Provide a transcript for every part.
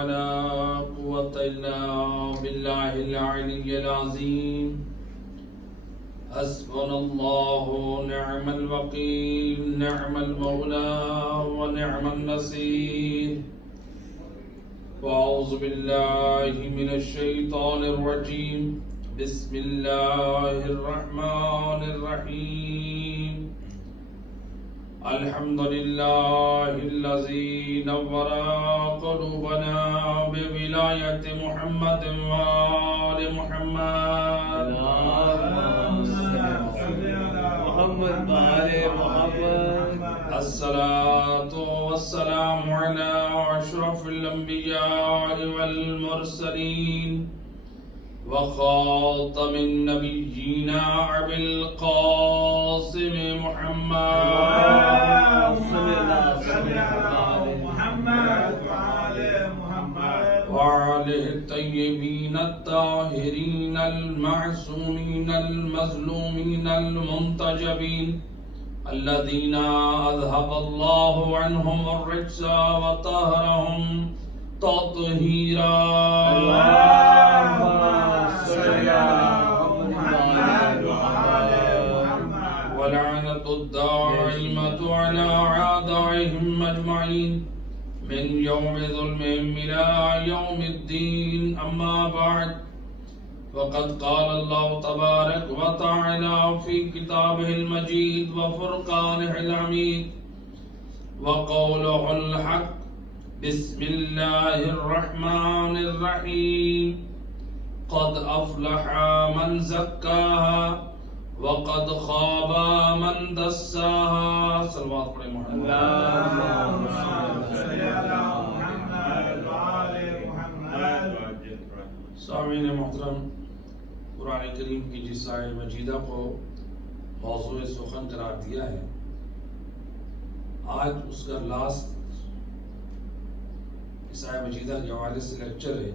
ولا قوة إلا بالله العلي العظيم حسبنا الله نعم الوكيل نعم المولى ونعم النصير وأعوذ بالله من الشيطان الرجيم بسم الله الرحمن الرحيم الحمد لله الذي نور قلوبنا بولاية محمد وآل محمد الصلاة والسلام على أشرف الأنبياء والمرسلين وخاتم النبيين أبي القاسم محمد وعليه الطيبين الطاهرين المعصومين المظلومين المنتجبين الذين أذهب الله عنهم الرجس وطهرهم تطهيرا ولعنة الدائمة على أعدائهم أجمعين من يوم ظلمهم إلى يوم الدين أما بعد وقد قال الله تبارك وتعالى في كتابه المجيد وفرقانه الحميد وقوله الحق بسم الله الرحمن الرحيم قد أفلح من زكاها وقد خاب من دساها صلوات پڑھیں محمد سامعین محترم، قرآن کریم کی جس آیت مجیدہ کو موضوع سخن قرار دیا ہے، آج اس کا لاسٹ اس آیت مجیدہ کے حوالے سے لیکچر ہے۔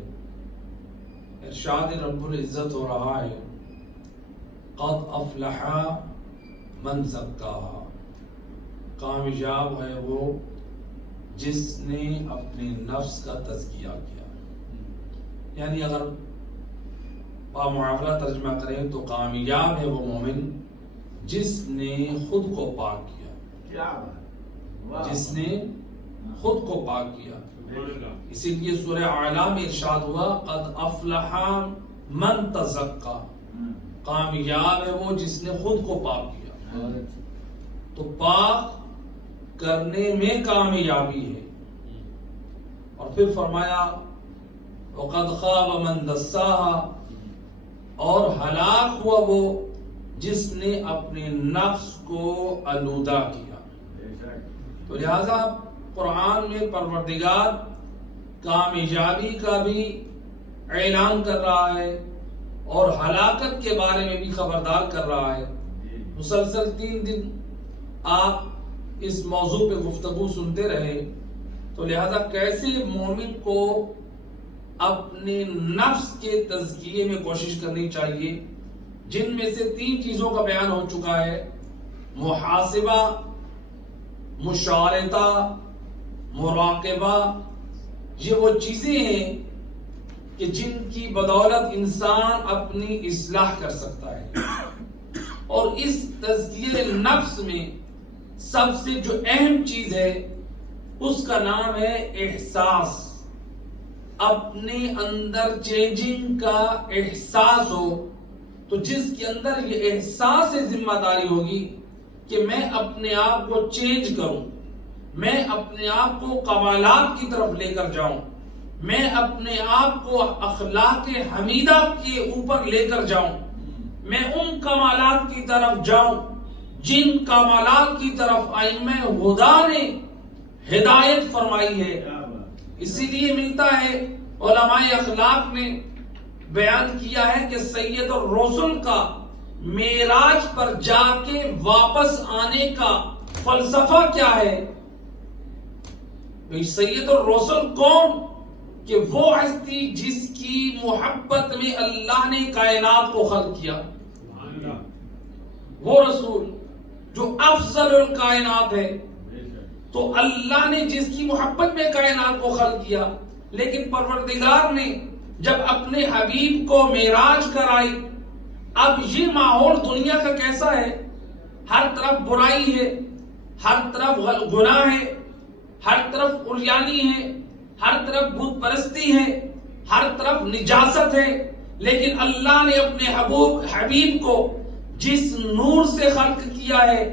ارشاد رب العزت ہو رہا ہے قد افلح من زکاہا، کامیاب ہے وہ جس نے اپنے نفس کا تزکیہ کیا۔ یعنی اگر معاملہ ترجمہ کریں تو کامیاب ہے وہ مومن جس نے خود کو پاک کیا، جس نے خود کو پاک کیا۔ اسی لیے سورہ اعلیٰ میں ارشاد ہوا قد افلح من تزکا، کامیاب ہے وہ جس نے خود کو پاک کیا۔ تو پاک کرنے میں کامیابی ہے۔ اور پھر فرمایا وقد خاب من دساہا، اور ہلاک ہوا وہ جس نے اپنے نفس کو آلودہ کیا۔ تو لہذا قرآن میں پروردگار کامیابی کا بھی اعلان کر رہا ہے اور ہلاکت کے بارے میں بھی خبردار کر رہا ہے۔ مسلسل 3 دن آپ اس موضوع پہ گفتگو سنتے رہے، تو لہذا کیسے مومن کو اپنے نفس کے تزکیے میں کوشش کرنی چاہیے، جن میں سے 3 چیزوں کا بیان ہو چکا ہے: محاسبہ، مشارطہ، مراقبہ۔ یہ وہ چیزیں ہیں کہ جن کی بدولت انسان اپنی اصلاح کر سکتا ہے۔ اور اس تزکیے نفس میں سب سے جو اہم چیز ہے اس کا نام ہے احساس۔ اپنے اندر چینجنگ کا احساس ہو، تو جس کے اندر یہ احساس ذمہ داری ہوگی کہ میں اپنے آپ کو چینج کروں، میں اپنے آپ کو کمالات کی طرف لے کر جاؤں، میں اپنے آپ کو اخلاق حمیدہ کے اوپر لے کر جاؤں، میں ان کمالات کی طرف جاؤں جن کمالات کی طرف ائمہ ہدیٰ نے ہدایت فرمائی ہے۔ اسی لیے ملتا ہے علماء اخلاق نے بیان کیا ہے کہ سید الرسل کا معراج پر جا کے واپس آنے کا فلسفہ کیا ہے؟ سید الرسل کون؟ کہ وہ ہستی جس کی محبت میں اللہ نے کائنات کو خلق کیا، وہ رسول جو افضل الکائنات ہے۔ تو اللہ نے جس کی محبت میں کائنات کو خلق کیا، لیکن پروردگار نے جب اپنے حبیب کو معراج کرائی، اب یہ ماحول دنیا کا کیسا ہے؟ ہر طرف برائی ہے، ہر طرف گناہ ہے، ہر طرف عریانی ہے، ہر طرف بت پرستی ہے، ہر طرف نجاست ہے، لیکن اللہ نے اپنے حبیب کو جس نور سے خلق کیا ہے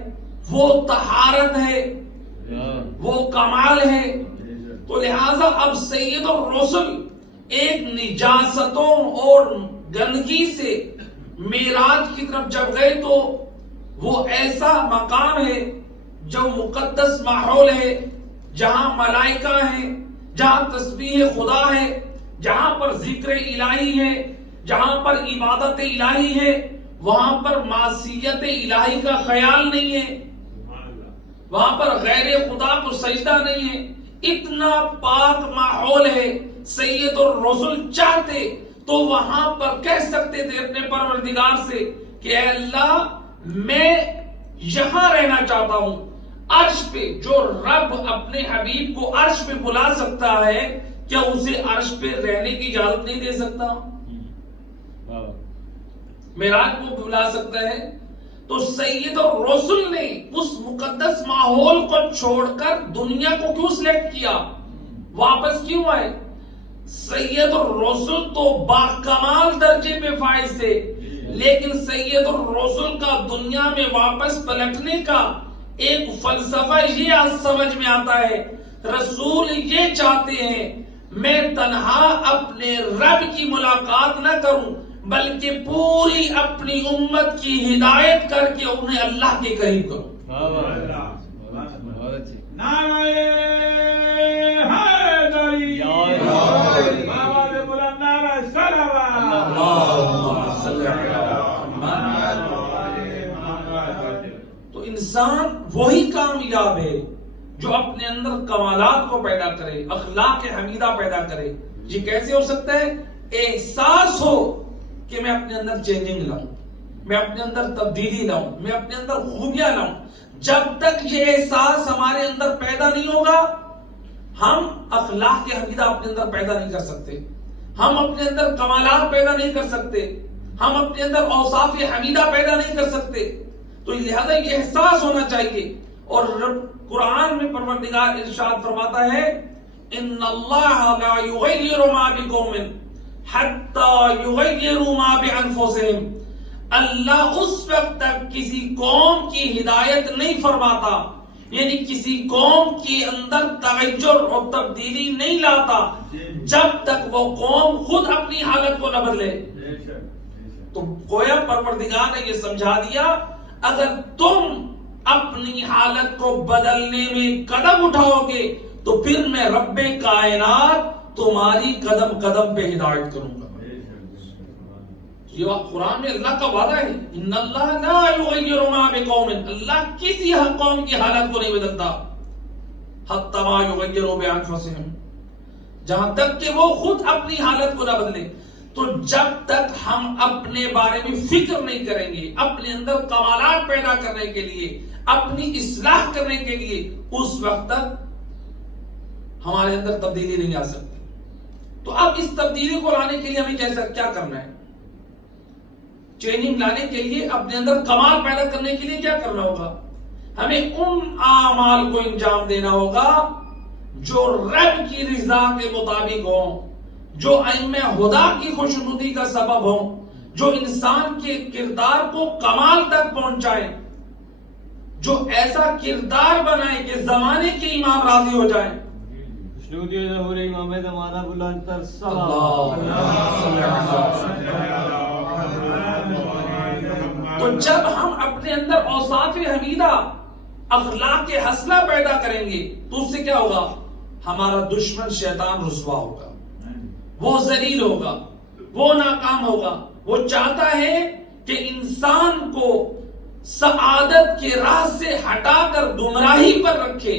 وہ طہارت ہے، وہ کمال ہے۔ تو لہٰذا اب سید الرسل ایک نجاستوں اور گندگی سے معراج کی طرف جب گئے تو وہ ایسا مقام ہے جو مقدس ماحول ہے، جہاں ملائکہ ہیں، جہاں تسبیح خدا ہے، جہاں پر ذکر الہی ہے، جہاں پر عبادت الہی ہے، وہاں پر معصیت الہی کا خیال نہیں ہے، وہاں پر غیر خدا کو سجدہ نہیں ہے۔ اتنا پاک ماحول ہے، سید الرسل چاہتے تو وہاں پر کہہ سکتے تھے اپنے پروردگار سے کہ اے اللہ میں یہاں رہنا چاہتا ہوں۔ عرش پہ جو رب اپنے حبیب کو عرش پہ بلا سکتا ہے، کیا اسے عرش پہ رہنے کی اجازت نہیں دے سکتا؟ معراج کو بلا سکتا ہے۔ تو سید الرسل نے اس مقدس ماحول کو چھوڑ کر دنیا کو کیوں سلیکٹ کیا، واپس کیوں آئے؟ سید الرسل تو باکمال درجے پہ فائز تھے، لیکن سید الرسل کا دنیا میں واپس پلٹنے کا ایک فلسفہ یہ آج سمجھ میں آتا ہے، رسول یہ چاہتے ہیں میں تنہا اپنے رب کی ملاقات نہ کروں بلکہ پوری اپنی امت کی ہدایت کر کے انہیں اللہ کے قریب کروں۔ تو انسان وہی کامیاب ہے جو اپنے اندر کمالات کو پیدا کرے، اخلاق حمیدہ پیدا کرے۔ یہ کیسے ہو سکتا ہے؟ احساس ہو کہ میں اپنے اندر چینجنگ لاؤں، میں اپنے اندر تبدیلی لاؤں، میں اپنے اندر خوبیاں لاؤں۔ جب تک یہ احساس ہمارے اندر پیدا نہیں ہوگا ہم اخلاق حمیدہ اپنے اندر پیدا نہیں کر سکتے، ہم اپنے اندر کمالات پیدا نہیں کر سکتے، ہم اپنے اندر اوصاف حمیدہ پیدا نہیں کر سکتے۔ تو لہذا یہ احساس ہونا چاہیے۔ اور قرآن میں پروردگار ارشاد فرماتا ہے ان اللہ لا یغیر ما بقوم حتی یغیروا ما بانفسہم، اللہ اس وقت تک کسی قوم کی ہدایت نہیں فرماتا، یعنی کسی قوم کے اندر تغیر اور تبدیلی نہیں لاتا جب تک وہ قوم خود اپنی حالت کو نہ بدلے۔ تو گویا پروردگار نے یہ سمجھا دیا اگر تم اپنی حالت کو بدلنے میں قدم اٹھاؤ گے تو پھر میں رب کائنات تمہاری قدم قدم پہ ہدایت کروں گا۔ یہ بات قرآن میں اللہ کا وعدہ ہے، ان اللہ لا یغیر ما بقوم، اللہ کسی قوم کی حالت کو نہیں بدلتا حتی ما یغیروا بانفسہم، جہاں تک کہ وہ خود اپنی حالت کو نہ بدلے۔ تو جب تک ہم اپنے بارے میں فکر نہیں کریں گے، اپنے اندر کمالات پیدا کرنے کے لیے، اپنی اصلاح کرنے کے لیے، اس وقت تک ہمارے اندر تبدیلی نہیں آ سکتی۔ تو اب اس تبدیلی کو لانے کے لیے ہمیں کیا کرنا ہے؟ چینجنگ لانے کے لیے، اپنے اندر کمال پیدا کرنے کے لیے کیا کرنا ہوگا؟ ہمیں ان اعمال کو انجام دینا ہوگا جو رب کی رضا کے مطابق ہوں، جو ائمہ ہدا کی خوشنودی کا سبب ہوں، جو انسان کے کردار کو کمال تک پہنچائیں، جو ایسا کردار بنائے کہ زمانے کے امام راضی ہو جائیں۔ تو جب ہم اپنے اندر اوصاف حمیدہ، اخلاق حسنہ پیدا کریں گے تو اس سے کیا ہوگا؟ ہمارا دشمن شیطان رسوا ہوگا، وہ ذلیل ہوگا، وہ ناکام ہوگا۔ وہ چاہتا ہے کہ انسان کو سعادت کے راہ سے ہٹا کر گمراہی پر رکھے،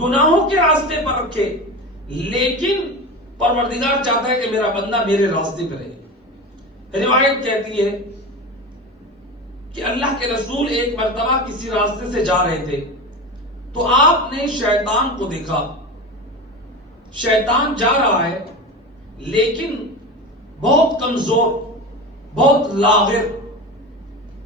گناہوں کے راستے پر رکھے، لیکن پروردگار چاہتا ہے کہ میرا بندہ میرے راستے پر رہے۔ روایت کہتی ہے کہ اللہ کے رسول ایک مرتبہ کسی راستے سے جا رہے تھے تو آپ نے شیطان کو دیکھا شیطان جا رہا ہے لیکن بہت کمزور، بہت لاغر.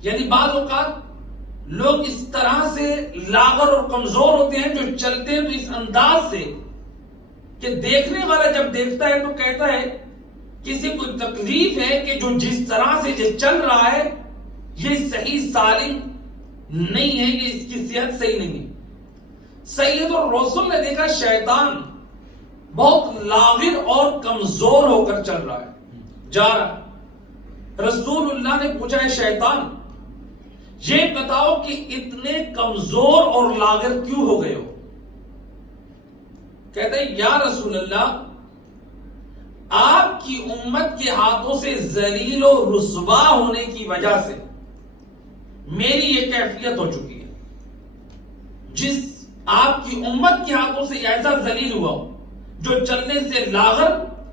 یعنی بعض اوقات لوگ اس طرح سے لاغر اور کمزور ہوتے ہیں جو چلتے ہیں تو اس انداز سے کہ دیکھنے والا جب دیکھتا ہے تو کہتا ہے کسی کو تکلیف ہے کہ جو جس طرح سے یہ چل رہا ہے یہ صحیح سالم نہیں ہے، یہ اس کی صحت صحیح نہیں ہے. سید الرسول نے دیکھا شیطان بہت لاغر اور کمزور ہو کر چل رہا ہے، جا رہا ہے. رسول اللہ نے پوچھا ہے شیطان یہ بتاؤ کہ اتنے کمزور اور لاغر کیوں ہو گئے ہو؟ کہتا ہے یا رسول اللہ آپ کی امت کے ہاتھوں سے ذلیل و رسوا ہونے کی وجہ سے میری یہ کیفیت ہو چکی ہے. جس آپ کی امت کے ہاتھوں سے ایسا ذلیل ہوا جو چلنے سے لاغر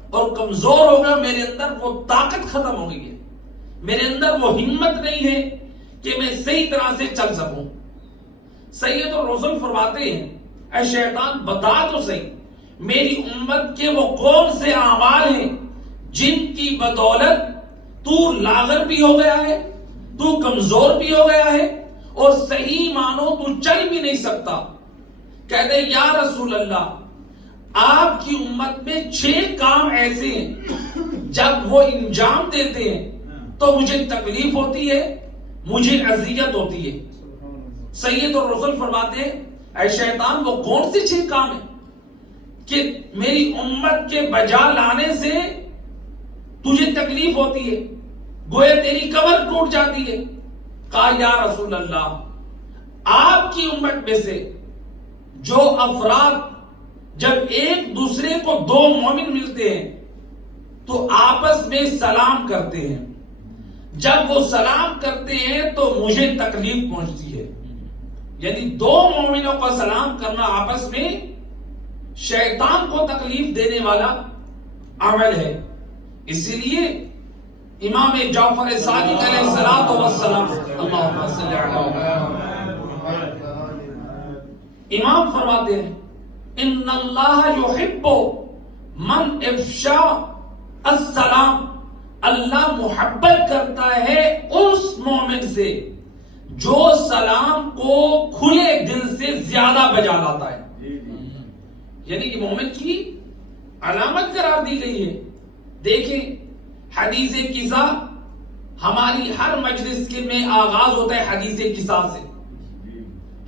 اور کمزور ہو گیا، میرے اندر وہ طاقت ختم ہو گئی ہے، میرے اندر وہ ہمت نہیں ہے کہ میں صحیح طرح سے چل سکوں. سید الرسول فرماتے ہیں اے شیطان بتا تو صحیح میری امت کے وہ کون سے اعمال ہیں جن کی بدولت تو لاغر بھی ہو گیا ہے، تو کمزور بھی ہو گیا ہے اور صحیح مانو تو چل بھی نہیں سکتا. کہتے ہیں یا رسول اللہ آپ کی امت میں 6 کام ایسے ہیں جب وہ انجام دیتے ہیں تو مجھے تکلیف ہوتی ہے، مجھے اذیت ہوتی ہے. سید الرسول فرماتے ہیں اے شیطان وہ کون سے 6 کام ہیں کہ میری امت کے بجا لانے سے تجھے تکلیف ہوتی ہے، گویا تیری کمر ٹوٹ جاتی ہے؟ کہا یا رسول اللہ آپ کی امت میں سے جو افراد جب ایک دوسرے کو 2 مومن ملتے ہیں تو آپس میں سلام کرتے ہیں، جب وہ سلام کرتے ہیں تو مجھے تکلیف پہنچتی ہے. یعنی 2 مومنوں کا سلام کرنا آپس میں شیطان کو تکلیف دینے والا عمل ہے. اسی لیے امام جعفر صادق علیہ الصلوۃ والسلام اللہم صلی علی امام فرماتے ہیں ان اللہ یحب من افشا السلام، اللہ محبت کرتا ہے اس مومن سے جو سلام کو کھلے دل سے زیادہ بجا لاتا ہے. یعنی کہ مومن کی علامت قرار دی گئی ہے. دیکھیں حدیث قصہ ہماری ہر مجلس کے میں آغاز ہوتا ہے حدیث قصہ سے.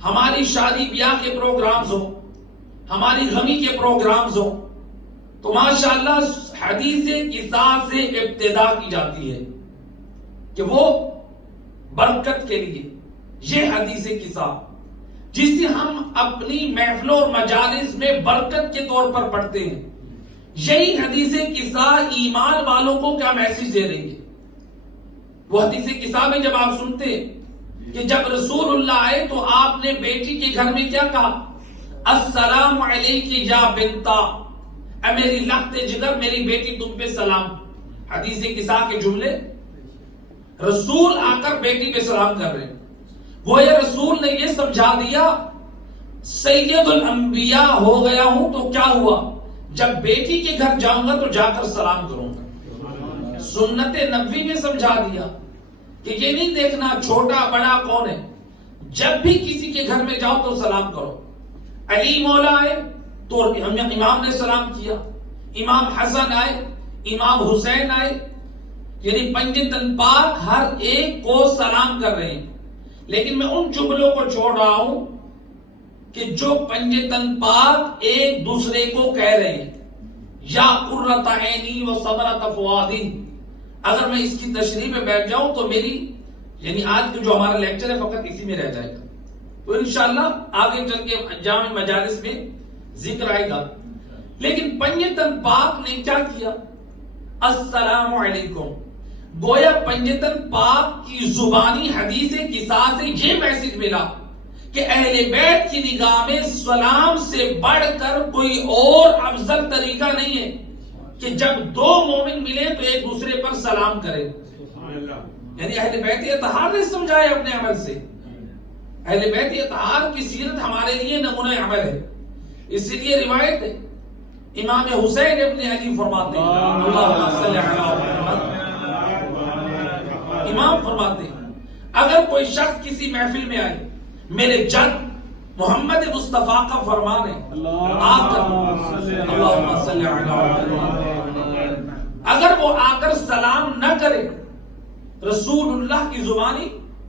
ہماری شادی بیاہ کے پروگرامز ہوں، ہماری غمی کے پروگرامز ہوں تو ماشاءاللہ حدیث قصہ سے ابتدا کی جاتی ہے کہ وہ برکت کے لیے یہ حدیث قصہ جسے ہم اپنی محفلوں اور مجالس میں برکت کے طور پر پڑھتے ہیں، یہی حدیث قصہ ایمان والوں کو کیا میسج دے رہی ہے. وہ حدیث قصہ میں جب آپ سنتے ہیں کہ جب رسول اللہ آئے تو آپ نے بیٹی کے گھر میں کیا کہا؟ السلام علیک یا بنتا، اے میری لخت جگر میری بیٹی تم پہ سلام. حدیث قصہ کے جملے رسول آ کر بیٹی پہ سلام کر رہے ہیں. گویا رسول نے یہ سمجھا دیا سید الانبیاء ہو گیا ہوں تو کیا ہوا، جب بیٹی کے گھر جاؤں گا تو جا کر سلام کروں گا. سنت نبوی میں سمجھا دیا کہ یہ نہیں دیکھنا چھوٹا بڑا کون ہے، جب بھی کسی کے گھر میں جاؤ تو سلام کرو. علی مولا آئے تو امام نے سلام کیا، امام حسن آئے، امام حسین آئے، یعنی پنجتن پاک ہر ایک کو سلام کر رہے ہیں. لیکن میں ان جملوں کو چھوڑ رہا ہوں کہ جو پنجتن پاک ایک دوسرے کو کہہ رہے ہیں یا قرۃ عینی و ثمرۃ فؤادی. اگر میں اس کی تشریح میں بیٹھ جاؤں تو میری یعنی آج کا جو ہمارا لیکچر ہے فقط اسی میں رہ جائے گا. تو انشاءاللہ آگے چل کے جامع مجالس میں ذکر آئے گا. لیکن پنجتن پاک نے کیا کیا؟ السلام علیکم. گویا پنجتن پاک کی زبانی حدیث قصہ سے یہ میسج ملا کہ اہل بیت کی نگاہ میں سلام سے بڑھ کر کوئی اور افضل طریقہ نہیں ہے کہ جب 2 مومن ملے تو ایک دوسرے پر سلام کرے. یعنی اہل بیت اطہار نے سمجھائے اپنے عمل سے. اہل بیت اطہار کی سیرت ہمارے لیے نمونہ عمل ہے. اسی لیے روایت ہے امام حسین ابن علی فرماتے ہیں اللہم صلی علی محمد، امام فرماتے ہیں اگر کوئی شخص کسی محفل میں آئے، میرے جد محمد مصطفیٰ کا فرمان ہے آ کر اللہم صلی علی محمد، اگر وہ آ کر سلام نہ کرے، رسول اللہ کی زبانی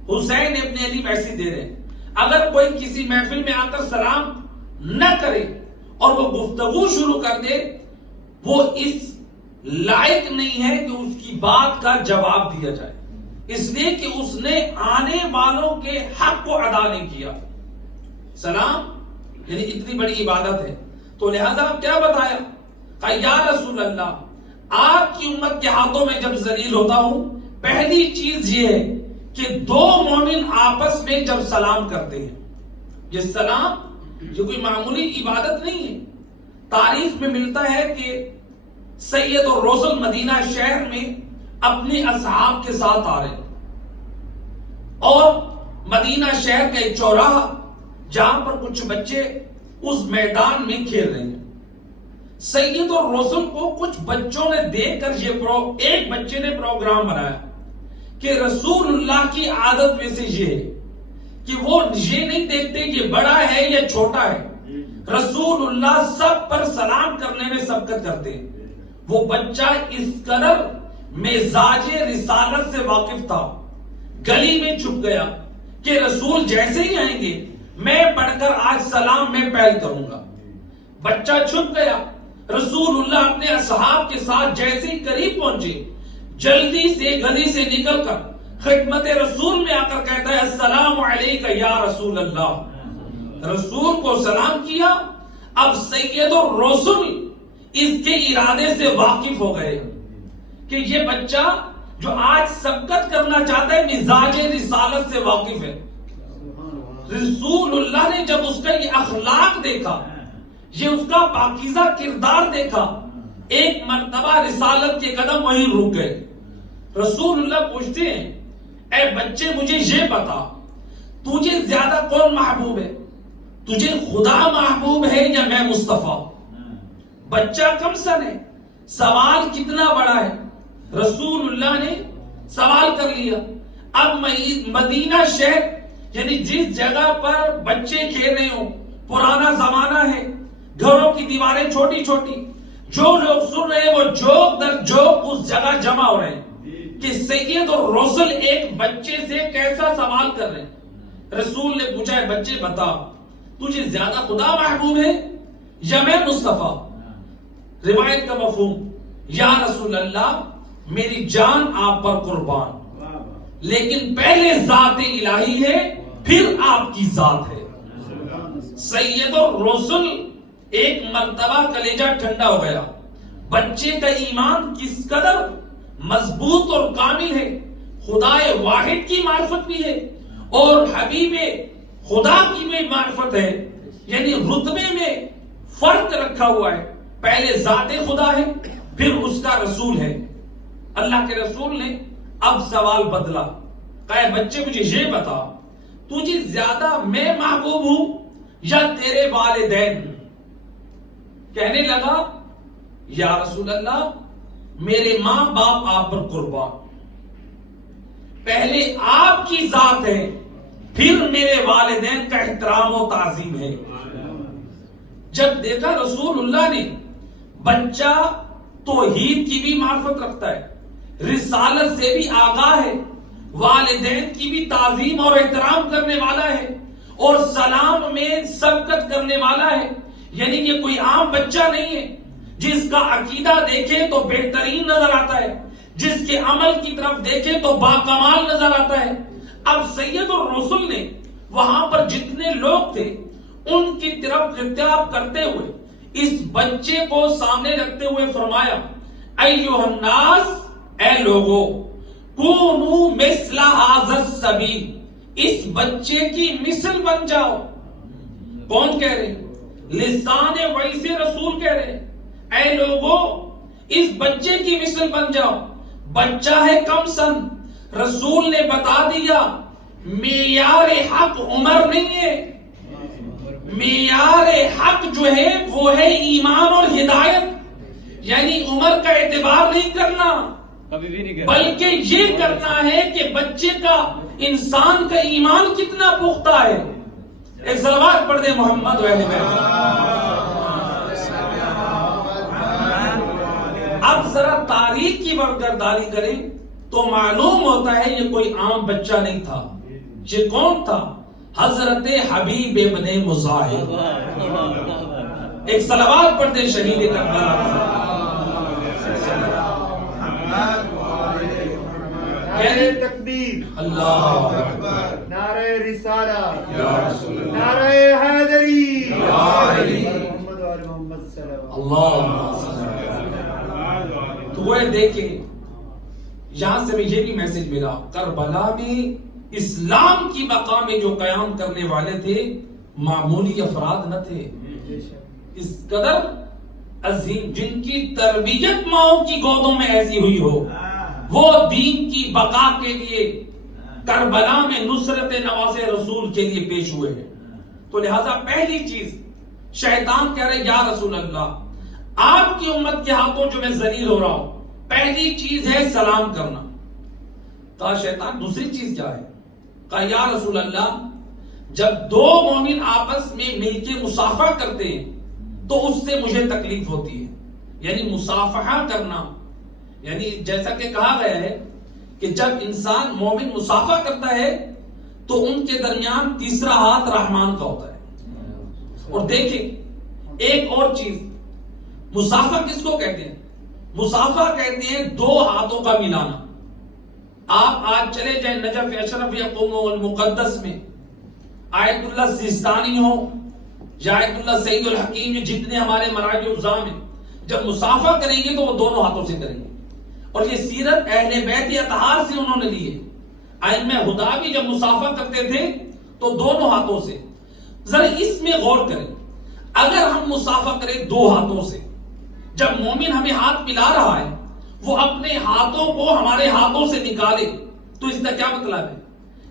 حسین ابن علی میسج دے رہے ہیں، اگر کوئی کسی محفل میں آ کر سلام نہ کرے اور وہ گفتگو شروع کر دے، وہ اس لائق نہیں ہے کہ اس کی بات کا جواب دیا جائے، اس لیے کہ اس نے آنے والوں کے حق کو ادا نہیں کیا۔ سلام یعنی اتنی بڑی عبادت ہے، تو لہذا کیا بتایا؟ کہا یا رسول اللہ، آپ کی امت کے ہاتھوں میں جب ذلیل ہوتا ہوں، پہلی چیز یہ ہے کہ دو مومن آپس میں جب سلام کرتے ہیں، یہ سلام یہ کوئی معمولی عبادت نہیں ہے۔ تاریخ میں ملتا ہے کہ سید اور رسول مدینہ شہر میں اپنے اصحاب کے ساتھ آ رہے ہیں، اور مدینہ شہر کا ایک چوراہا جہاں پر کچھ بچے اس میدان میں کھیل رہے ہیں، سید اور رسول کو کچھ بچوں نے دیکھ کر ایک بچے نے پروگرام بنایا کہ رسول اللہ کی عادت میں سے یہ ہے کہ وہ یہ نہیں دیکھتے یہ بڑا ہے یا چھوٹا ہے، رسول اللہ سب پر سلام کرنے میں سبقت کرتے ہیں۔ وہ بچہ اس قدر مزاج رسالت سے واقف تھا، گلی میں چھپ گیا کہ رسول جیسے ہی آئیں گے میں پڑھ کر آج سلام میں پہل کروں گا۔ بچہ چھپ گیا، رسول اللہ اپنے اصحاب کے ساتھ جیسے ہی قریب پہنچے، جلدی سے گلی سے نکل کر خدمت رسول میں آ کر کہتا ہے السلام علیکہ یا رسول اللہ، رسول کو سلام کیا۔ اب سید الرسول اس کے ارادے سے واقف ہو گئے کہ یہ بچہ جو آج سبقت کرنا چاہتا ہے مزاج رسالت سے واقف ہے۔ رسول اللہ نے جب اس کا یہ اخلاق دیکھا، یہ اس کا پاکیزہ کردار دیکھا، ایک مرتبہ رسالت کے قدم وہیں رک گئے۔ رسول اللہ پوچھتے ہیں اے بچے مجھے یہ بتا، تجھے زیادہ کون محبوب ہے؟ تجھے خدا محبوب ہے یا میں مصطفیٰ؟ بچہ کم سن ہے، سوال کتنا بڑا ہے، رسول اللہ نے سوال کر لیا۔ اب مدینہ شہر یعنی جس جگہ پر بچے کھیل رہے ہوں، پرانا زمانہ ہے، گھروں کی دیواریں چھوٹی چھوٹی، جو لوگ سن رہے ہیں وہ جوک در جوک اس جگہ جمع ہو رہے ہیں کہ سید اور رسول ایک بچے سے کیسا سوال کر رہے ہیں۔ رسول نے پوچھا ہے بچے بتا، تجھے زیادہ خدا محبوب ہے یا میں مصطفیٰ؟ روایت کا مفہوم یا رسول اللہ میری جان آپ پر قربان، لیکن پہلے ذات الہی ہے پھر آپ کی ذات ہے۔ سید الرسول ایک مرتبہ کلیجہ ٹھنڈا ہو گیا، بچے کا ایمان کس قدر مضبوط اور کامل ہے، خدا واحد کی معرفت بھی ہے اور حبیب خدا کی بھی معرفت ہے، یعنی رتبے میں فرق رکھا ہوا ہے، پہلے ذات خدا ہے پھر اس کا رسول ہے۔ اللہ کے رسول نے اب سوال بدلا، کہا بچے مجھے یہ بتا، تجھے زیادہ میں محبوب ہوں یا تیرے والدین؟ کہنے لگا یا رسول اللہ میرے ماں باپ آپ پر قربان، پہلے آپ کی ذات ہے پھر میرے والدین کا احترام و تعظیم ہے۔ جب دیکھا رسول اللہ نے بچہ توحید کی بھی معرفت رکھتا ہے، رسالت سے بھی آگاہ ہے، والدین کی بھی تعظیم اور احترام کرنے والا ہے اور سلام میں سبقت کرنے والا ہے، یعنی یہ کوئی عام بچہ نہیں ہے جس کا عقیدہ دیکھے تو بہترین نظر آتا ہے، جس کے عمل کی طرف دیکھے تو باکمال نظر آتا ہے۔ اب سید الرسول نے وہاں پر جتنے لوگ تھے ان کی طرف خطاب کرتے ہوئے اس بچے کو سامنے رکھتے ہوئے فرمایا ایھا الناس، اے لوگو، کونوا مثل ھذا الصبی، اس بچے کی مثل بن جاؤ۔ کون کہہ رہے؟ لسان وحی سے رسول کہہ رہے اے لوگو اس بچے کی مثل بن جاؤ۔ بچہ ہے کم سن، رسول نے بتا دیا معیار حق عمر نہیں ہے، معیار حق جو ہے وہ ہے ایمان اور ہدایت. یعنی عمر کا اعتبار نہیں کرنا بلکہ یہ کرنا ہے کہ بچے کا انسان کا ایمان کتنا پختہ ہے. ایک صلوات پڑھ دیں محمد و اہل بیت. اب ذرا تاریخ کی برگردانی کریں تو معلوم ہوتا ہے یہ کوئی عام بچہ نہیں تھا. یہ کون تھا؟ حضرت حبیب ابن مظاہر. ایک صلوات پڑھ دیں شہید کربلا. تکبیر، اللہ اکبر، نعرہ رسالہ، یا رسول اللہ، نعرہ حیدری، یا علی، محمد و آل محمد صلی اللہ. اللہ صلی اللہ علیہ وسلم. تو وہ دیکھیں یہاں سے بھی یہ بھی میسج ملا. کربلا میں اسلام کی بقا میں جو قیام کرنے والے تھے معمولی افراد نہ تھے. اس قدر عظیم جن کی تربیت ماؤں کی گودوں میں ایسی ہوئی ہو وہ دین کی بقا کے لیے کربلا میں نصرت نواز رسول کے لیے پیش ہوئے ہیں. تو لہذا پہلی چیز شیطان کہہ رہے یا رسول اللہ آپ کی امت کے ہاتھوں جو میں ذلیل ہو رہا ہوں پہلی چیز ہے سلام کرنا. کہا شیطان دوسری چیز کیا ہے؟ کہا یا رسول اللہ جب دو مومن آپس میں مل کے مصافحہ کرتے ہیں تو اس سے مجھے تکلیف ہوتی ہے. یعنی مصافحہ کرنا یعنی جیسا کہ کہا گیا ہے کہ جب انسان مومن مصافحہ کرتا ہے تو ان کے درمیان تیسرا ہاتھ رحمان کا ہوتا ہے. اور دیکھیں ایک اور چیز مصافحہ کس کو کہتے ہیں؟ مصافحہ کہتے ہیں دو ہاتھوں کا ملانا. آپ آج چلے جائیں نجف اشرف یا قم المقدس میں آیت اللہ سیستانی ہو یا آیت اللہ سعید الحکیم جتنے ہمارے مراجع الزام ہیں جب مصافحہ کریں گے تو وہ دونوں ہاتھوں سے کریں گے. اور یہ سیرت اہل بیت اطہار سے انہوں نے لی ہے. ائمہ ہدا بھی جب مصافحہ کرتے تھے تو دونوں ہاتھوں سے. ذرا اس میں غور کریں اگر ہم مصافحہ کریں دو ہاتھوں سے جب مومن ہمیں ہاتھ ملا رہا ہے وہ اپنے ہاتھوں کو ہمارے ہاتھوں سے نکالے تو اس کا کیا مطلب ہے؟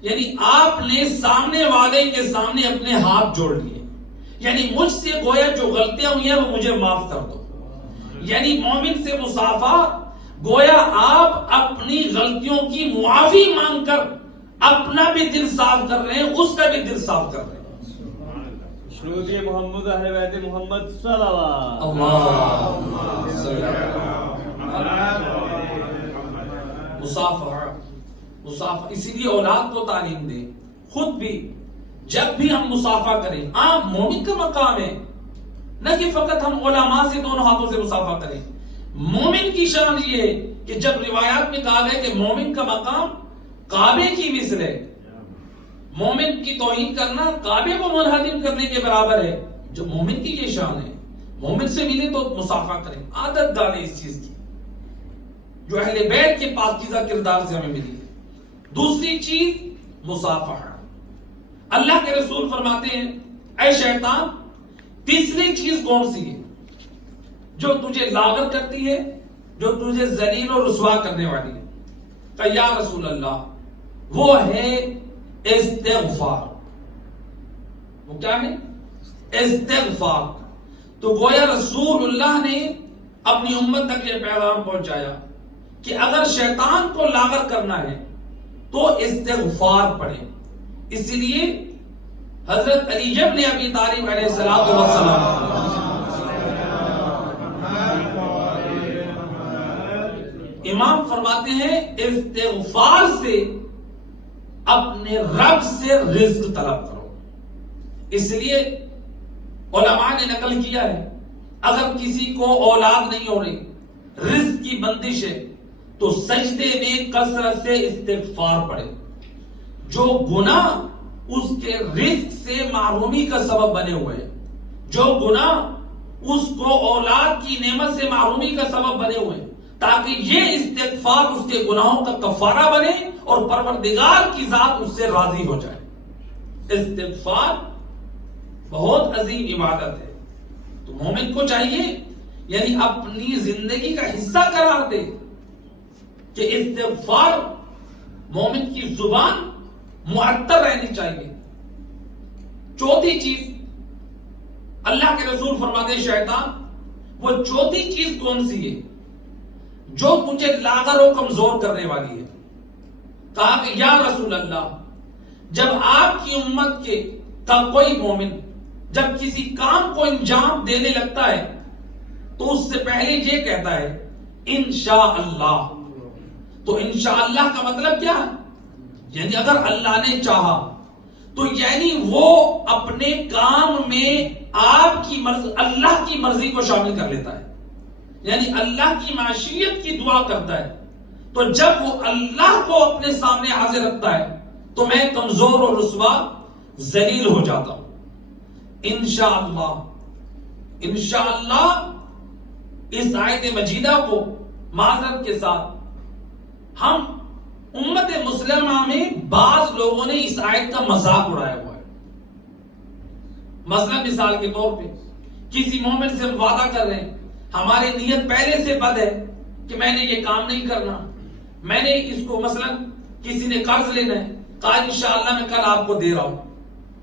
یعنی آپ نے سامنے والے کے سامنے اپنے ہاتھ جوڑ لیے. یعنی مجھ سے گویا جو غلطیاں ہوئی ہیں وہ مجھے معاف کر دو. یعنی مومن سے مصافحہ گویا آپ اپنی غلطیوں کی معافی مانگ کر اپنا بھی دل صاف کر رہے ہیں اس کا بھی دل صاف کر رہے ہیں. محمد اہل بیت محمد صلی اللہ مصافحہ اسی لیے اولاد کو تعلیم دیں. خود بھی جب بھی ہم مصافحہ کریں آپ مومن کا مقام ہے نہ کہ فقط ہم علماء سے دونوں ہاتھوں سے مصافحہ کریں. مومن کی شان یہ ہے کہ جب روایات میں کہا گیا کہ مومن کا مقام کعبے کی مثل ہے. مومن کی توہین کرنا کعبے کو منہدم کرنے کے برابر ہے. جو مومن کی یہ شان ہے مومن سے ملے تو مصافحہ کریں. عادت ڈالیں اس چیز کی جو اہل بیت کے پاکیزہ کردار سے ہمیں ملی ہے. دوسری چیز مصافحہ. اللہ کے رسول فرماتے ہیں اے شیطان تیسری چیز کون سی ہے جو تجھے لاغر کرتی ہے جو تجھے ذلیل و رسوا کرنے والی ہے؟ کہ یا رسول اللہ وہ ہے استغفار. وہ کیا ہے؟ استغفار. تو گویا رسول اللہ نے اپنی امت تک یہ پیغام پہنچایا کہ اگر شیطان کو لاغر کرنا ہے تو استغفار پڑھیں. اسی لیے حضرت علی ابن ابی طالب علیہ السلام امام فرماتے ہیں استغفار سے اپنے رب سے رزق طلب کرو. اس لیے علماء نے نقل کیا ہے اگر کسی کو اولاد نہیں ہو رہی رزق کی بندش ہے تو سجدے میں کثرت سے استغفار پڑھے. جو گناہ اس کے رزق سے محرومی کا سبب بنے ہوئے ہیں جو گناہ اس کو اولاد کی نعمت سے محرومی کا سبب بنے ہوئے ہیں تاکہ یہ استغفار اس کے گناہوں کا کفارہ بنے اور پروردگار کی ذات اس سے راضی ہو جائے. استغفار بہت عظیم عبادت ہے. تو مومن کو چاہیے یعنی اپنی زندگی کا حصہ قرار دے کہ استغفار مومن کی زبان معطر رہنی چاہیے. چوتھی چیز اللہ کے رسول فرماتے شیطان وہ چوتھی چیز کون سی ہے جو تجھے لاغر و کمزور کرنے والی ہے؟ کہا کہ یا رسول اللہ، جب آپ کی امت کے کا کوئی مومن جب کسی کام کو انجام دینے لگتا ہے تو اس سے پہلے یہ کہتا ہے انشاءاللہ. تو انشاءاللہ کا مطلب کیا ہے؟ یعنی اگر اللہ نے چاہا تو یعنی وہ اپنے کام میں آپ کی مرضی، اللہ کی مرضی کو شامل کر لیتا ہے، یعنی اللہ کی معیشت کی دعا کرتا ہے. تو جب وہ اللہ کو اپنے سامنے حاضر رکھتا ہے تو میں کمزور اور رسوا ذلیل ہو جاتا ہوں. انشاءاللہ، انشاءاللہ اس آیت مجیدہ کو معذرت کے ساتھ ہم امت مسلمہ میں بعض لوگوں نے اس آیت کا مذاق اڑایا ہوا ہے. مثلا مثال کے طور پہ کسی مومن سے ہم وعدہ کر رہے ہیں، ہماری نیت پہلے سے بد ہے کہ میں نے یہ کام نہیں کرنا، میں نے اس کو مثلا کسی نے قرض لینا ہے، کہا انشاءاللہ میں کل آپ کو دے رہا ہوں،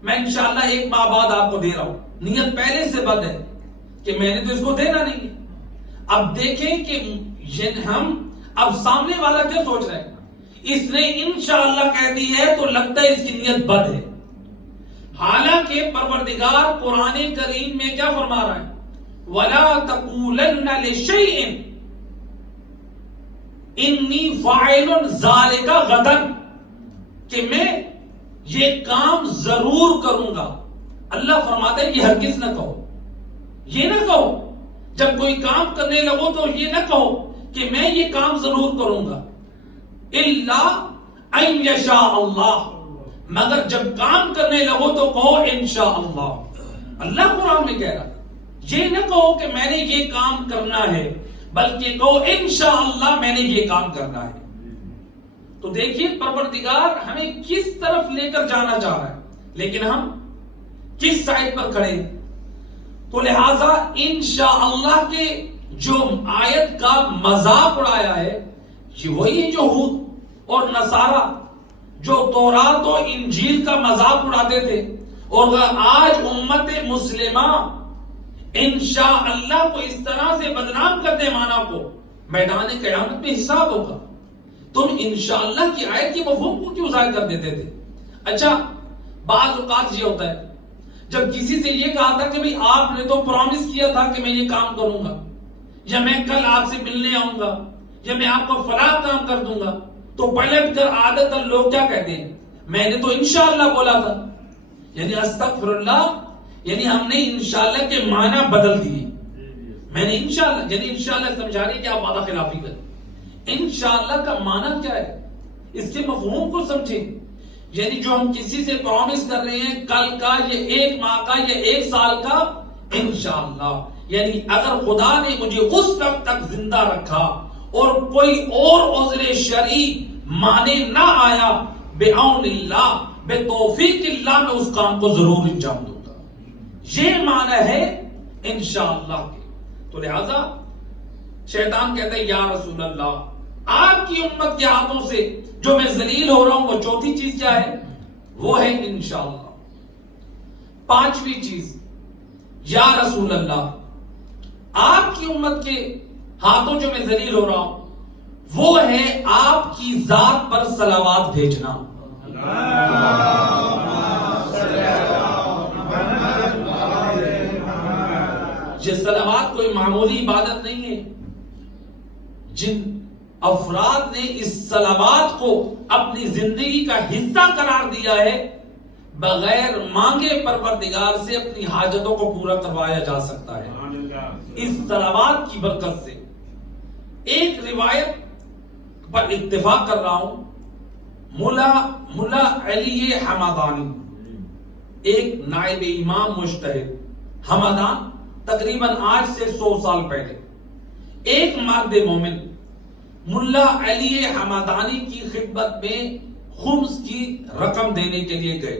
میں انشاءاللہ ایک ماہ بعد آپ کو دے رہا ہوں. نیت پہلے سے بد ہے کہ میں نے تو اس کو دینا نہیں ہے. اب دیکھیں کہ ہم اب سامنے والا کیا سوچ رہا ہے، اس نے انشاءاللہ کہہ دی ہے تو لگتا ہے اس کی نیت بد ہے. حالانکہ پروردگار قرآن کریم میں کیا فرما رہا ہے، وَلَا تَقُولَنَّ لِشَيْءٍ إِنِّي فَاعِلٌ ذَلِكَ غَدًا، کہ میں یہ کام ضرور کروں گا. اللہ فرماتا ہے یہ ہرگز نہ کہو، یہ نہ کہو جب کوئی کام کرنے لگو تو یہ نہ کہو کہ میں یہ کام ضرور کروں گا. الا ان یشاء اللہ، مگر جب کام کرنے لگو تو کہو انشاءاللہ. اللہ قرآن میں کہہ رہا یہ نہ کہو کہ میں نے یہ کام کرنا ہے، بلکہ کہو انشاءاللہ میں نے یہ کام کرنا ہے. تو دیکھیے پروردگار ہمیں کس طرف لے کر جانا چاہ رہا ہے، لیکن ہم کس سائڈ پر کھڑے ہیں. تو لہذا انشاءاللہ کے جو آیت کا مذاق اڑایا ہے یہ وہی ہے جو یہود اور نصارہ جو تورات و انجیل کا مذاق اڑاتے تھے. اور آج امت مسلمہ انشاءاللہ کو اس طرح سے بدنام کرتے مانا کو میدان قیامت میں حساب ہوگا. تم انشاءاللہ کی آیت کی مفہوم کو کیوں ضائع کر دیتے تھے؟ اچھا بعض اوقات یہ ہوتا ہے جب کسی سے یہ کہا تھا کہ بھئی آپ نے تو پرومس کیا تھا کہ میں یہ کام کروں گا، یا میں کل آپ سے ملنے آؤں گا، یا میں آپ کو فلاں کام کر دوں گا، تو پلٹ کر عادتاً لوگ کیا کہتے ہیں، میں نے تو انشاءاللہ بولا تھا. یعنی استغفر اللہ، یعنی ہم نے انشاءاللہ کے معنی بدل دیے. میں نے انشاءاللہ یعنی انشاءاللہ سمجھا رہی کہ آپ وعدہ خلافی کریں. انشاءاللہ کا معنی کیا ہے، اس کے مفہوم کو سمجھیں. یعنی جو ہم کسی سے پرومس کر رہے ہیں کل کا یا ایک ماہ کا یا ایک سال کا، انشاءاللہ یعنی اگر خدا نے مجھے اس وقت تک زندہ رکھا اور کوئی اور عذر شرعی مانے نہ آیا، بعون اللہ، بے توفیق اللہ میں اس کام کو ضرور انجام دوں گا. یہ معنی ہے انشاءاللہ کے. تو لہذا شیطان کہتا ہے یا رسول اللہ، آپ کی امت کے ہاتھوں سے جو میں ذلیل ہو رہا ہوں وہ چوتھی چیز کیا ہے، وہ ہے انشاءاللہ. پانچویں چیز، یا رسول اللہ، آپ کی امت کے ہاتھوں جو میں ذلیل ہو رہا ہوں وہ ہے آپ کی ذات پر صلوات بھیجنا. یہ صلوات کوئی معمولی عبادت نہیں ہے. جن افراد نے اس صلوات کو اپنی زندگی کا حصہ قرار دیا ہے، بغیر مانگے پروردگار سے اپنی حاجتوں کو پورا کروایا جا سکتا ہے اس صلوات کی برکت سے. ایک روایت پر اتفاق کر رہا ہوں، ملا علی حمدانی، ایک نائب امام مجتہد حمدان، تقریباً آج سے 100 سال پہلے ایک مرد مومن ملا علی حمدانی کی خدمت میں خمس کی رقم دینے کے لیے گئے.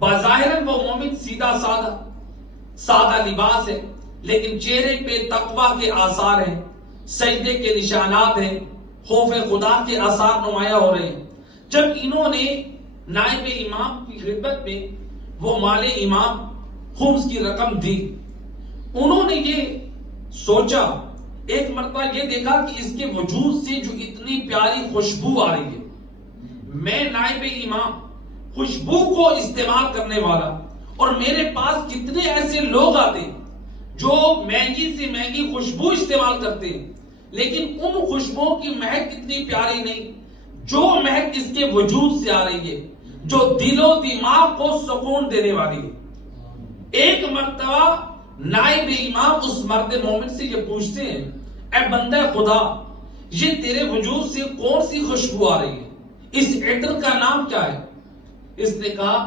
بظاہر وہ مومن سیدھا سادہ لباس ہے، لیکن چہرے پہ تقویٰ کے آثار ہیں، سجدے کے نشانات ہیں، خوف خدا کے آثار نمایاں ہو رہے ہیں. جب انہوں نے نائب امام کی خدمت میں وہ مال امام خمس کی رقم دی. انہوں نے یہ سوچا، ایک مرتبہ یہ دیکھا کہ اس کے وجود سے جو اتنی پیاری خوشبو آ رہی ہے، میں نائب امام خوشبو کو استعمال کرنے والا، اور میرے پاس کتنے ایسے لوگ آتے جو مہنگی سے مہنگی خوشبو استعمال کرتے، لیکن ان خوشبوؤں کی مہک اتنی پیاری نہیں جو مہک اس کے وجود سے آ رہی ہے، جو دل و دماغ کو سکون دینے والی ہے. ایک مرتبہ نائب امام اس مرد مومن سے یہ پوچھتے ہیں، اے بندہ خدا، یہ تیرے وجود سے کون سی خوشبو آ رہی ہے؟ اس عطر کا نام کیا ہے؟ اس نے کہا،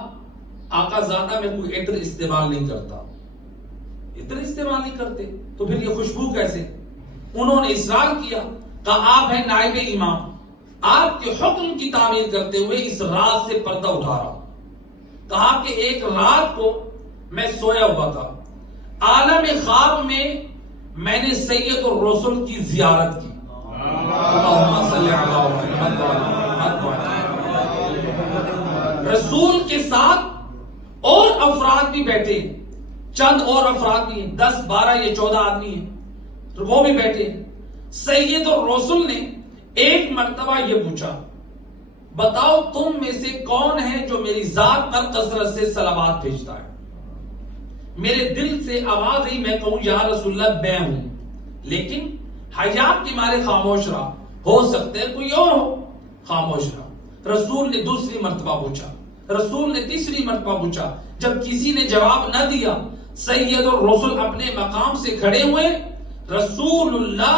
آقا زادہ میں کوئی عطر استعمال نہیں کرتا. عطر استعمال نہیں کرتے تو پھر یہ خوشبو کیسے؟ انہوں نے اصرار کیا، کہا آپ ہیں نائب امام، آپ کے حکم کی تعمیر کرتے ہوئے اس راز سے پردہ اٹھا رہا. کہا کہ ایک رات کو میں سویا ہوا تھا، عالم خواب میں نے سید الرسل کی زیارت کی. اللہم صلی علی محمد. رسول کے ساتھ اور افراد بھی بیٹھے، چند اور افراد بھی ہیں، 10 12 یا 14 آدمی ہیں، تو وہ بھی بیٹھے. سید الرسل نے ایک مرتبہ یہ پوچھا، بتاؤ تم میں سے کون ہے جو میری ذات پر کثرت سے صلوات بھیجتا ہے؟ میرے دل سے آواز ہی میں کہوں یا رسول اللہ میں ہوں، لیکن حیا کے مارے خاموش رہا. ہو سکتا ہے کوئی اور ہو. خاموش رہا. رسول نے دوسری مرتبہ پوچھا، رسول نے تیسری مرتبہ پوچھا. جب کسی نے جواب نہ دیا، سید الرسل اپنے مقام سے کھڑے ہوئے، رسول اللہ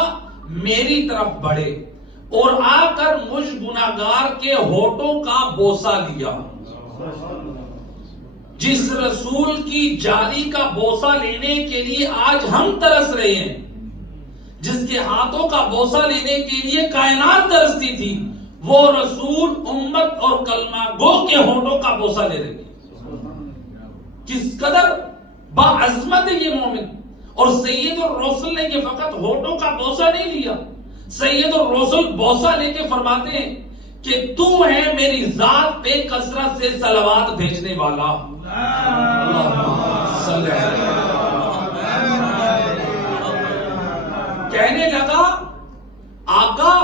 میری طرف بڑھے اور آ کر مجھ گناہگار کے ہونٹوں کا بوسہ لیا. جس رسول کی جالی کا بوسہ لینے کے لیے آج ہم ترس رہے ہیں، جس کے ہاتھوں کا بوسہ لینے کے لیے کائنات ترستی تھی، وہ رسول امت اور کلمہ گو کے ہونٹوں کا بوسہ لے رہے ہیں. کس قدر باعظمت ہے یہ مومن. اور سید الرسل نے یہ فقط ہونٹوں کا بوسہ نہیں لیا، سید الرسل بوسہ لے کے فرماتے ہیں کہ تو ہے میری ذات پہ کثرت سے صلوات بھیجنے والا. صلی کہنے لگا، آقا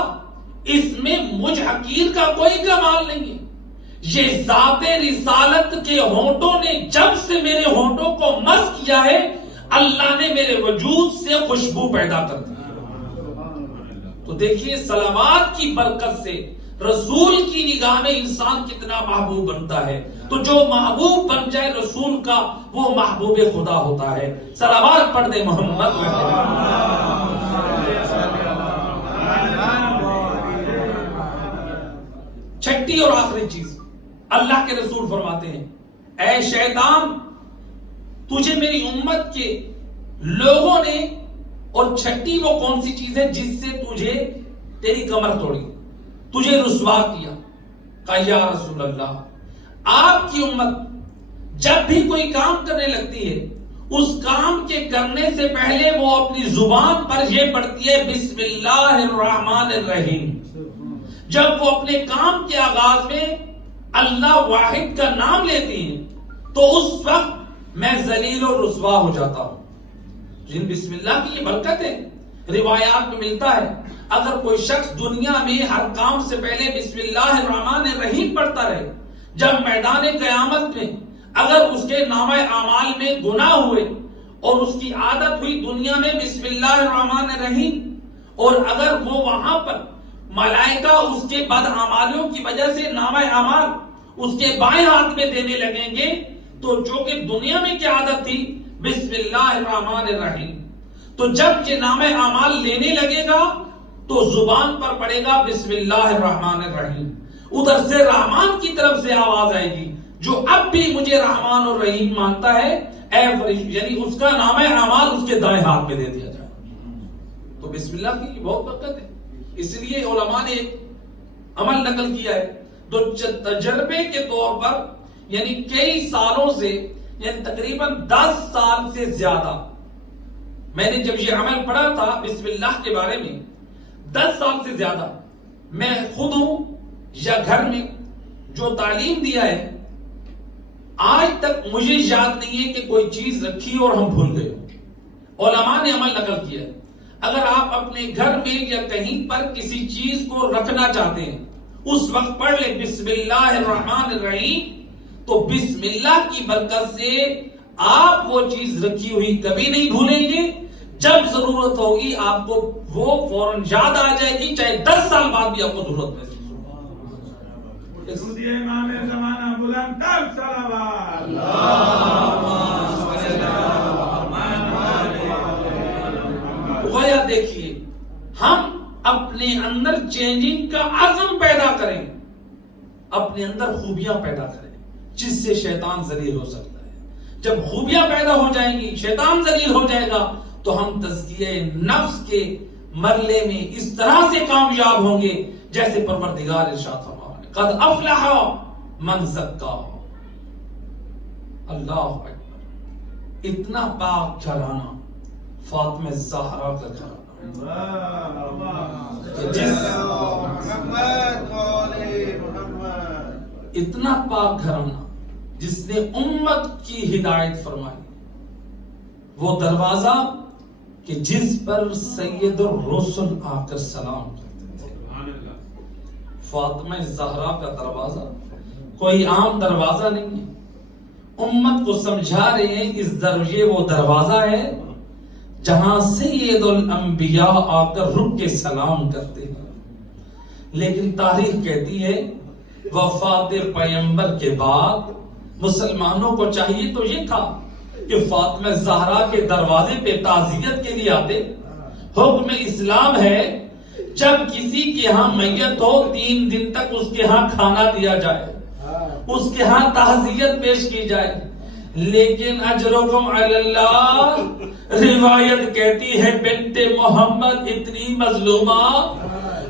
اس میں مجھ حقیر کا کوئی کمال نہیں ہے، یہ ذات رسالت کے ہونٹوں نے جب سے میرے ہونٹوں کو مس کیا ہے، اللہ نے میرے وجود سے خوشبو پیدا کر دی. تو دیکھیے صلوات کی برکت سے رسول کی نگاہ میں انسان کتنا محبوب بنتا ہے. تو جو محبوب بن جائے رسول کا، وہ محبوب خدا ہوتا ہے. صلوات پڑھ دے محمد. چھٹی اور آخری چیز اللہ کے رسول فرماتے ہیں، اے شیطان، تجھے میری امت کے لوگوں نے، اور چھٹی وہ کون سی چیز ہے جس سے تجھے تیری کمر توڑی، تجھے رسوا کیا. کہا یا رسول اللہ، آپ کی امت جب بھی کوئی کام کرنے لگتی ہے، اس کام کے کرنے سے پہلے وہ اپنی زبان پر یہ پڑھتی ہے بسم اللہ الرحمن الرحیم. جب وہ اپنے کام کے آغاز میں اللہ واحد کا نام لیتی ہیں تو اس وقت میں ذلیل و رسوا ہو جاتا ہوں. جن بسم اللہ کی یہ برکت ہے، روایات میں ملتا ہے اگر کوئی شخص دنیا میں ہر کام سے پہلے بسم اللہ الرحمن الرحیم پڑھتا رہے، جب میدان قیامت میں اگر اس کے نامہ اعمال میں گناہ ہوئے اور اس کی عادت ہوئی دنیا میں بسم اللہ الرحمن الرحیم، اور اگر وہ وہاں پر ملائکہ اس کے بد اعمالیوں کی وجہ سے نامہ اعمال اس کے بائیں ہاتھ میں دینے لگیں گے، تو جو کہ دنیا میں کیا عادت تھی بسم اللہ الرحمن الرحیم، تو جب یہ نامہ اعمال لینے لگے گا تو زبان پر پڑے گا بسم اللہ الرحمن الرحیم. ادھر سے رحمان کی طرف سے آواز آئے گی، جو اب بھی مجھے رحمان اور رحیم مانتا ہے، یعنی اس کا نامہ اعمال اس کے دائیں ہاتھ میں دے دیا جائے. تو بسم اللہ کی بہت برکت ہے. اس لیے علماء نے ایک عمل نقل کیا ہے، تو تجربے کے طور پر یعنی کئی سالوں سے، یعنی تقریباً 10 سال سے زیادہ، میں نے جب یہ عمل پڑھا تھا بسم اللہ کے بارے میں، 10 سال سے زیادہ میں خود ہوں یا گھر میں جو تعلیم دیا ہے، آج تک مجھے یاد نہیں ہے کہ کوئی چیز رکھی اور ہم بھول گئے. علماء نے عمل نقل کیا ہے. اگر آپ اپنے گھر میں یا کہیں پر کسی چیز کو رکھنا چاہتے ہیں اس وقت پڑھ لیں بسم اللہ الرحمن الرحیم, تو بسم اللہ کی برکت سے آپ وہ چیز رکھی ہوئی کبھی نہیں بھولیں گے. جب ضرورت ہوگی آپ کو وہ فوراً یاد آ جائے گی, چاہے 10 سال بعد بھی آپ کو ضرورت محسوس ہو. امام زمانہ بلند تر صلوات. گویا دیکھیے, ہم اپنے اندر چینجنگ کا عزم پیدا کریں, اپنے اندر خوبیاں پیدا کریں جس سے شیطان ذلیل ہو سکتا ہے. جب خوبیاں پیدا ہو جائیں گی شیطان ذلیل ہو جائے گا تو ہم تزکیہ نفس کے مرلے میں اس طرح سے کامیاب ہوں گے جیسے پروردگار ارشاد فرما رہے ہیں, قد افلح من زکا. اللہ اکبر. اتنا پاک گھرانہ فاطمہ زہرا کا گھرانہ, اتنا پاک گھرانہ جس نے امت کی ہدایت فرمائی. وہ دروازہ کہ جس پر سید الرسل آ کر سلام کرتے تھے. فاطمہ زہرا کا دروازہ کوئی عام دروازہ نہیں ہے. امت کو سمجھا رہے ہیں اس دروازے وہ دروازہ ہے جہاں سید الانبیاء آ کر رک کے سلام کرتے ہیں. لیکن تاریخ کہتی ہے وفات پیغمبر کے بعد مسلمانوں کو چاہیے تو یہ تھا کہ فاطمہ زہرا کے دروازے پہ تعزیت کے لیے آتے. حکم اسلام ہے جب کسی کے ہاں میت ہو 3 دن تک اس کے ہاں کھانا دیا جائے, اس کے ہاں تعزیت پیش کی جائے. لیکن اجرکم علی اللہ روایت کہتی ہے بنت محمد اتنی مظلومہ,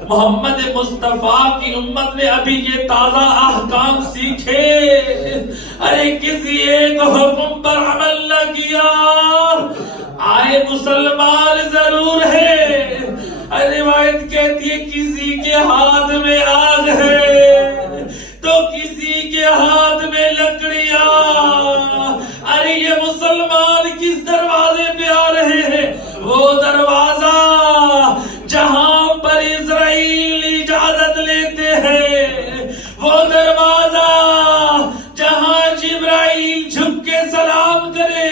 محمد مصطفیٰ کی امت نے ابھی یہ تازہ احکام سیکھے, ارے کسی ایک حکم پر عمل نہ کیا. آئے مسلمان ضرور ہے, روایت کہتی ہے کسی کے ہاتھ میں آگ ہے تو کسی کے ہاتھ میں لکڑیاں. ارے یہ مسلمان کس دروازے پہ آ رہے ہیں؟ وہ دروازہ جہاں پر اسرائیل اجازت لیتے ہیں, وہ دروازہ جہاں جبرائیل جھک کے سلام کرے,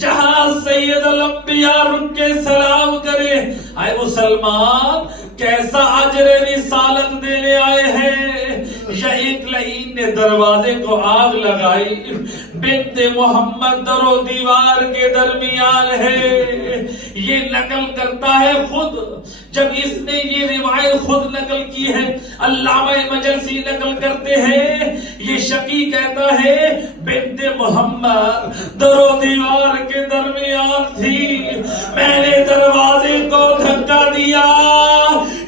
جہاں سید الانبیاء رک کے سلام کرے. اے مسلمان کیسا اجر رسالت دینے آئے ہیں, یا ایک لعین نے دروازے کو آگ لگائی. بنت محمد در و دیوار کے درمیان ہے. یہ نقل کرتا ہے خود, جب اس نے یہ روایت خود نقل کی ہے, علامہ مجلسی نقل کرتے ہیں, یہ شقی کہتا ہے بنت محمد در و دیوار کے درمیان تھی, میں نے دروازے کو دھکا دیا,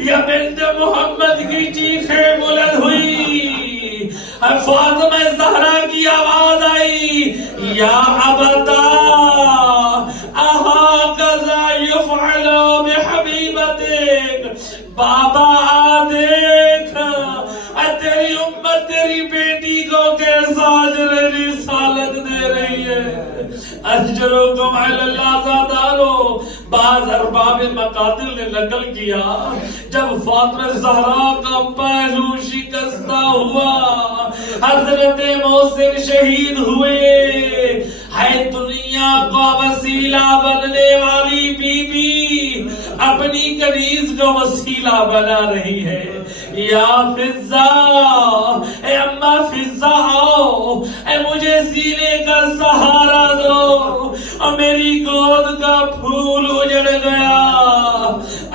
یا بنت محمد کی چیخیں بلند ہوئی, فاطمہ زہرا کی آواز آئی, یا ابتا اہاکذا یفعل بحبیبتک, بابا آ دیکھ تیری امت تیری بیٹی کو کیسا اجر رسالت دے رہی ہے. اجرکم علی اللہ زادارو. بعض ارباب مقاتل نے نقل کیا جب فاطمہ زہرا کا پہلو شکستہ ہوا, حضرت محسن شہید ہوئے, ہے دنیا کو وسیلہ بننے والی بی بی اپنی کنیز کو وسیلہ بنا رہی ہے. یا فضہ, اے اماں فضہ آؤ, اے مجھے سینے کا سہارا دو, اور میری گود کا پھول اجڑ گیا.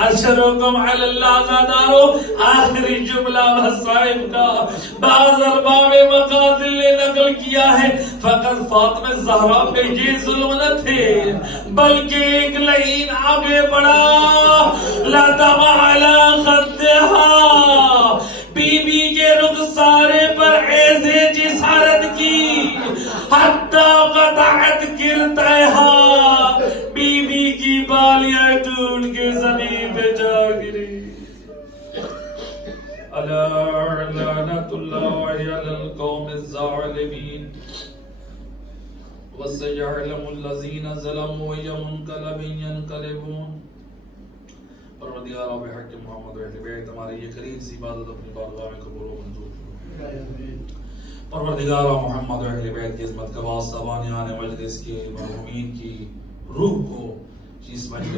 اشرکم علی اللہ زادارو. آخری جملہ مصائب کا بعض ارباب مقاتل نے نقل کیا ہے, فقط فاطمہ زہرا پہ یہ ظلم نہ تھے بلکہ ایک لعین آگے بڑھا, لطم علی خدہا, بی بی کے رخسارے پر ایسے جسارت کی, حتی قطعت کرتہا, بی بی کی بالیاں ٹوٹ کے زمین پہ جا گری. لعنت اللہ علی القوم الظالمین. وَسَيَعْلَمُ الَّذِينَ ظَلَمُوا وَأَيَّ مُنْقَلَبٍ يَنْقَلِبُونَ. پروردگار بحق محمد و اہل بیت ہماری یہ قریب سی عبادت اپنی بارگاہ میں قبول و منظور فرما. پروردگار محمد و اہل بیت کی عظمت کا واسطہ بانیان مجلس کے مرحومین کی روح کو اس مجلس